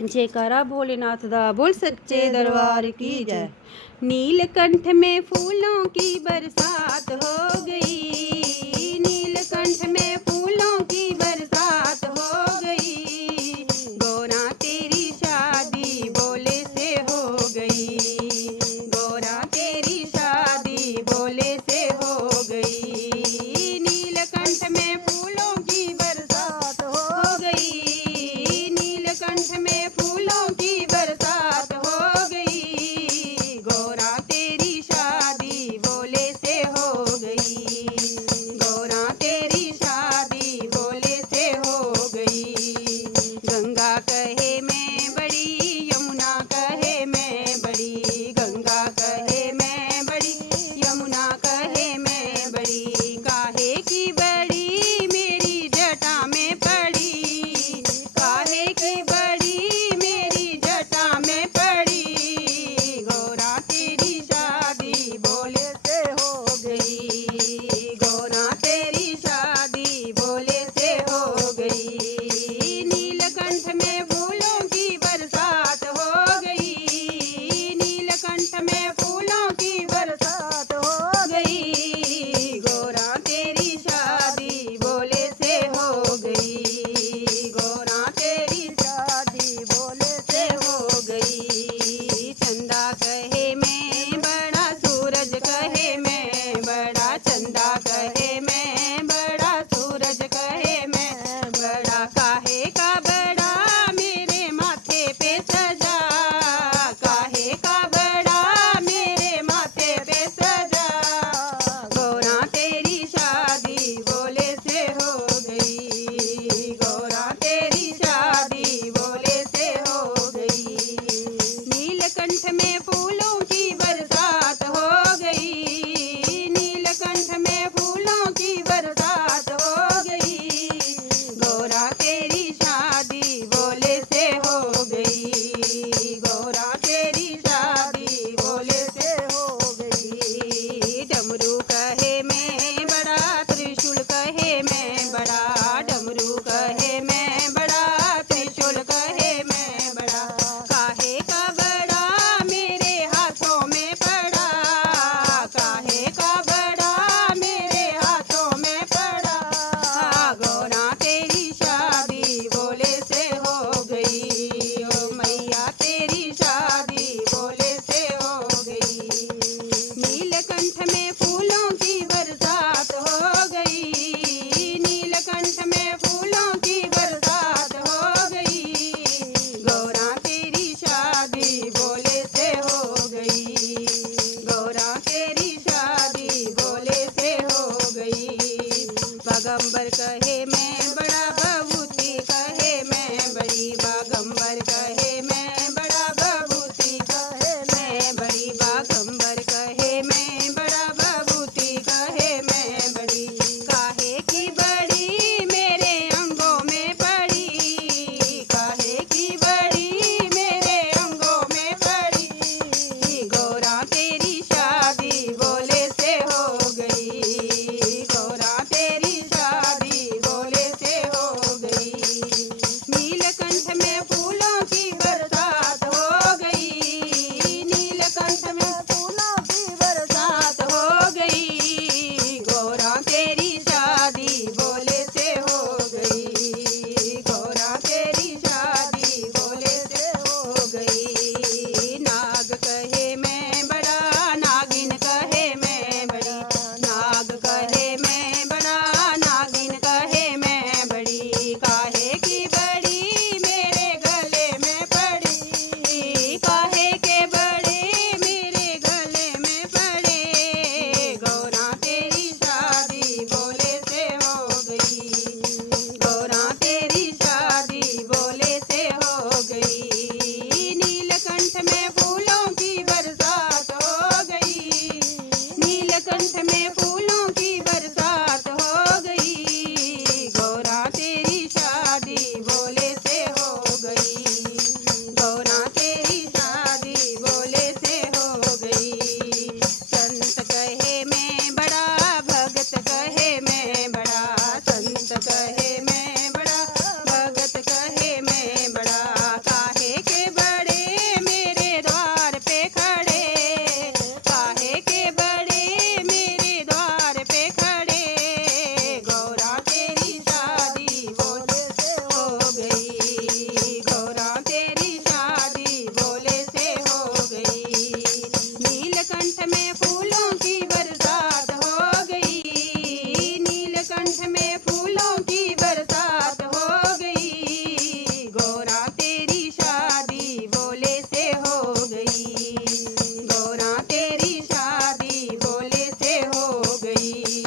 जयकारा भोलेनाथ दा बोल सच्चे दरबार की जय। नीलकंठ में फूलों की बरसात हो गई, नीलकंठ में फूलों की बरसात हो गई। गौरा तेरी शादी बोले से हो गई, गौरा तेरी शादी बोले से हो गई। नीलकंठ में फूलों की बरसात हो गई, नीलकंठ में फूलों की बरसात हो गई। गौरा तेरी शादी बोले से हो गई, गौरा तेरी शादी बोले से हो गई। गंगा कहे मैं बड़ी